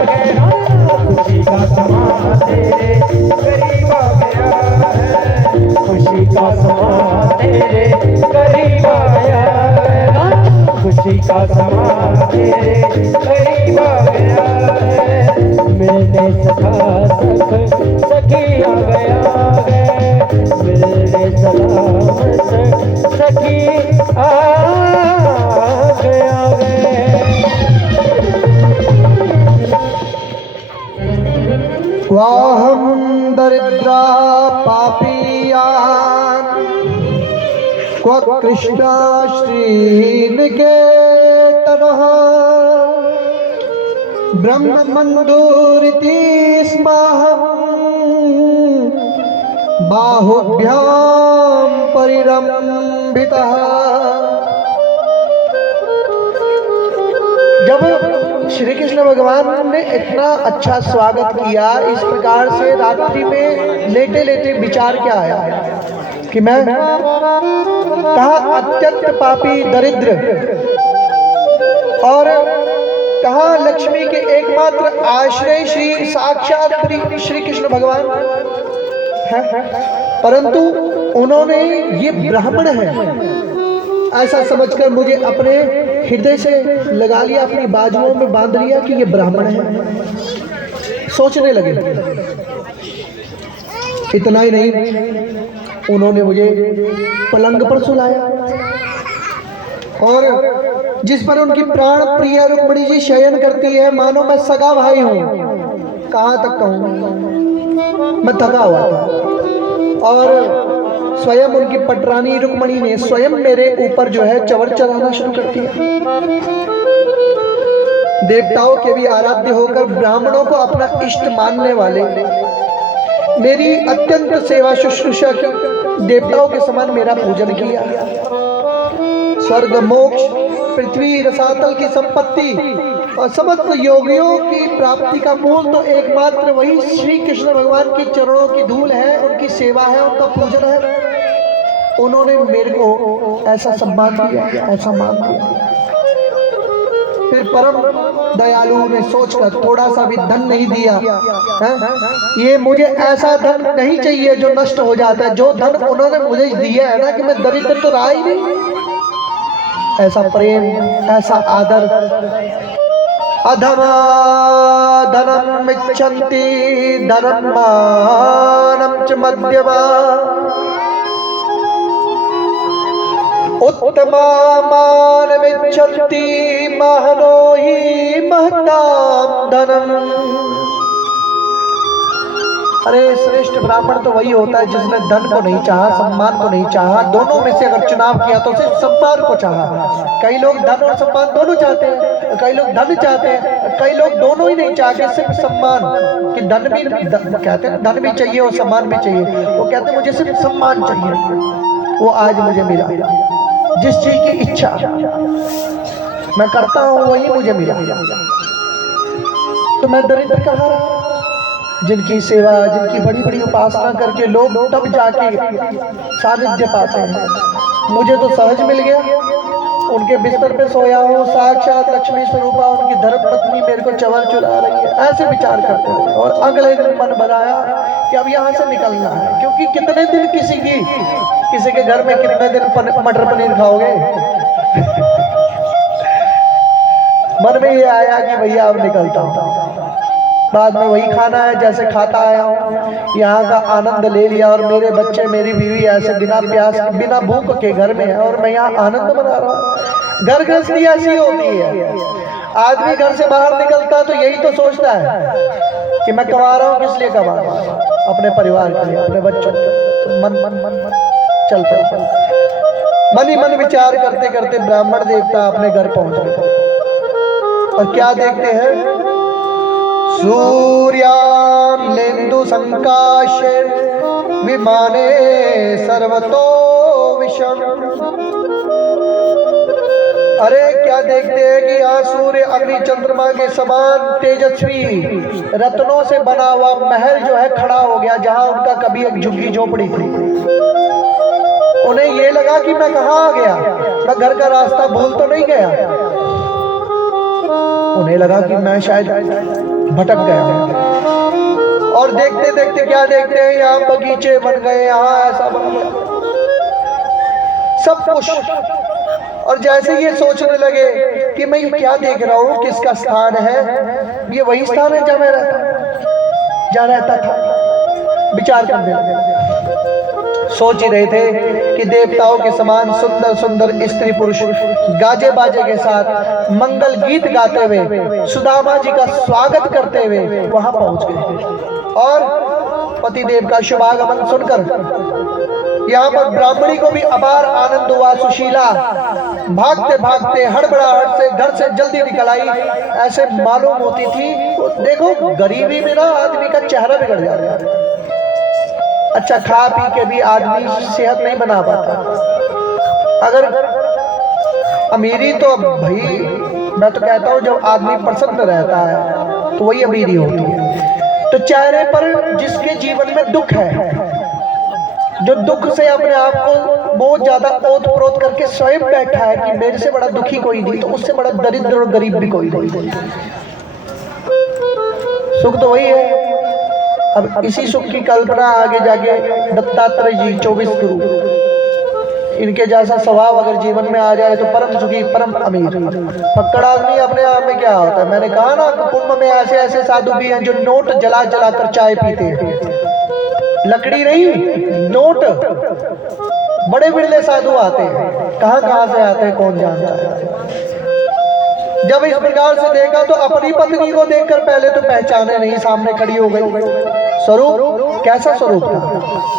गया, खुशी का समा तेरे करीब आ गया है, खुशी का समा तेरे करीब आ गया है, खुशी का समा तेरे करीब आ गया है, मिलने सखा सख सखी आ गया है, मिलने सलामत सखी आ गया है। वाहं दरिद्रा पापियान क्व कृष्णा श्रीनिकेतनः ब्रह्मबन्धुरिति स्माहं बाहुभ्यां परिरम्भितः। जब श्री कृष्ण भगवान ने इतना अच्छा स्वागत किया, इस प्रकार से रात्रि में लेटे लेटे विचार क्या आया कि मैं कहा अत्यंत पापी दरिद्र और कहा लक्ष्मी के एकमात्र आश्रय श्री साक्षात श्री कृष्ण भगवान है, परंतु उन्होंने ये ब्राह्मण है ऐसा समझकर मुझे अपने हृदय से लगा लिया, अपनी बाजुओं में बांध लिया कि ये ब्राह्मण है। सोचने लगे। इतना ही नहीं, उन्होंने मुझे पलंग पर सुलाया और जिस पर उनकी प्राण प्रिय रुक्मिणी जी शयन करती है, मानो मैं सगा भाई हूं। कहां तक कहूं, मैं थका हुआ था और स्वयं उनकी पटरानी रुक्मिणी ने स्वयं मेरे ऊपर जो है चवर चलाना शुरू कर दिया। देवताओं के भी आराध्य होकर ब्राह्मणों को अपना इष्ट मानने वाले मेरी अत्यंत सेवा शुश्रूषा की, देवताओं के समान मेरा पूजन किया। स्वर्ग मोक्ष पृथ्वी रसातल की संपत्ति और समस्त योगियों की प्राप्ति का मूल तो एकमात्र वही श्री कृष्ण भगवान की चरणों की धूल है, उनकी सेवा है, उनका पूजन है। उन्होंने मेरे को ऐसा सम्मान दिया, ऐसा मान दिया। फिर परम दयालु ने सोचकर थोड़ा सा भी धन नहीं दिया है? ये मुझे ऐसा धन नहीं चाहिए जो नष्ट हो जाता है। जो धन उन्होंने मुझे दिया है ना, कि मैं दरिद्र तो रहा ही नहीं। ऐसा प्रेम, ऐसा आदर। अधमा धनम इच्छन्ति धनम मानम च मध्यमा उत्तमा मानमिच्छन्ति महनो हि महतां धनम। अरे श्रेष्ठ ब्राह्मण तो वही होता है जिसने धन को नहीं चाहा, सम्मान को नहीं चाहा। दोनों में से अगर चुनाव किया तो सिर्फ सम्मान को चाहा। कई लोग धन और सम्मान दोनों चाहते हैं, कई लोग धन चाहते हैं, कई लोग दोनों ही नहीं चाहते, सिर्फ सम्मान। कि धन भी कहते हैं, धन भी चाहिए और सम्मान भी चाहिए। वो कहते हैं मुझे सिर्फ सम्मान चाहिए। वो आज मुझे मिला। जिस चीज की इच्छा मैं करता हूं वही मुझे मिला। तो मैं दरिद्र कहाँ रहा? जिनकी सेवा, जिनकी बड़ी बड़ी उपासना करके लोग तब जाके सानिध्य पाते हैं, मुझे तो सहज मिल गया। उनके बिस्तर पे सोया हूँ, साक्षात लक्ष्मी स्वरूपा उनकी धर्मपत्नी मेरे को चवर चुरा रही है। ऐसे विचार करते हैं और अगले दिन मन बनाया कि अब यहाँ से निकलना है। क्योंकि कितने दिन किसी के घर में कितने दिन मटर पनीर खाओगे। मन में ये आया कि भैया अब निकलता हूँ। बाद में वही खाना है जैसे खाता आया हूँ, यहाँ का आनंद ले लिया। और मेरे बच्चे, मेरी बीवी ऐसे बिना प्यास बिना भूख के घर में है और मैं यहाँ आनंद मना रहा हूँ। घर गृहस्थी ऐसी होती है। आदमी घर से बाहर निकलता तो यही तो सोचता है कि मैं कमा रहा हूँ, किस लिए कमा रहा हूँ? अपने परिवार के लिए, अपने बच्चों के लिए। तो मन चलता मन ही मन विचार करते करते ब्राह्मण देवता अपने घर पहुंच गए। और क्या देखते हैं? सूर्यां लेन्दु संकाशे विमाने सर्वतो विषम। अरे क्या देखते हैं कि यहाँ सूर्य अग्नि चंद्रमा के समान तेजस्वी रत्नों से बना हुआ महल जो है खड़ा हो गया, जहाँ उनका कभी एक झुग्गी झोपड़ी थी। उन्हें ये लगा कि मैं कहाँ आ गया, मैं घर का रास्ता भूल तो नहीं गया। उन्हें लगा कि मैं शायद भटक गया हूं। और देखते देखते क्या देखते हैं, यहाँ बगीचे बन गए, यहाँ ऐसा बन गया, सब कुछ। और जैसे ये सोचने लगे कि मैं ये क्या देख रहा हूँ, किसका स्थान है, ये वही स्थान है जहाँ मैं रहता था। विचार करने लगे, सोच ही रहे थे कि देवताओं के समान सुंदर सुंदर स्त्री पुरुष गाजे बाजे के साथ मंगल गीत गाते हुए सुदामा जी का स्वागत करते हुए वहां पहुंच गए। और पतिदेव का शुभागमन सुनकर यहाँ पर ब्राह्मणी को भी अपार आनंद हुआ। सुशीला भागते भागते हड़बड़ाहट से घर से जल्दी निकल आई। ऐसे मालूम होती थी, देखो गरीबी में ना आदमी का चेहरा बिगड़ जाता है। अच्छा खा पी के भी आदमी सेहत नहीं बना पाता। अगर अमीरी तो अब भाई मैं तो कहता हूँ जब आदमी प्रसन्न रहता है तो वही अमीरी होती है। तो चेहरे पर जिसके जीवन में दुख है, जो दुख से अपने आप को बहुत ज्यादा ओत प्रोत करके स्वयं बैठा है कि मेरे से बड़ा दुखी कोई नहीं, तो उससे बड़ा दरिद्र और गरीब भी कोई नहीं। सुख तो वही है। अब इसी सुख की कल्पना आगे जाके दत्तात्रेय जी 24 गुरु, इनके जैसा स्वभाव अगर जीवन में आ जाए तो परम सुखी परम अमीर। फक्कड़ आदमी अपने आप में क्या होता है, मैंने कहा ना कुंभ में ऐसे ऐसे साधु भी हैं जो नोट जला जला कर चाय पीते हैं, लकड़ी नहीं नोट। बड़े बिरले साधु आते हैं, कहां से आते हैं कौन जानता है। जब इस प्रकार से देखा तो अपनी पत्नी को देखकर पहले तो पहचाने नहीं, सामने खड़ी हो गई। स्वरूप कैसा स्वरूप था।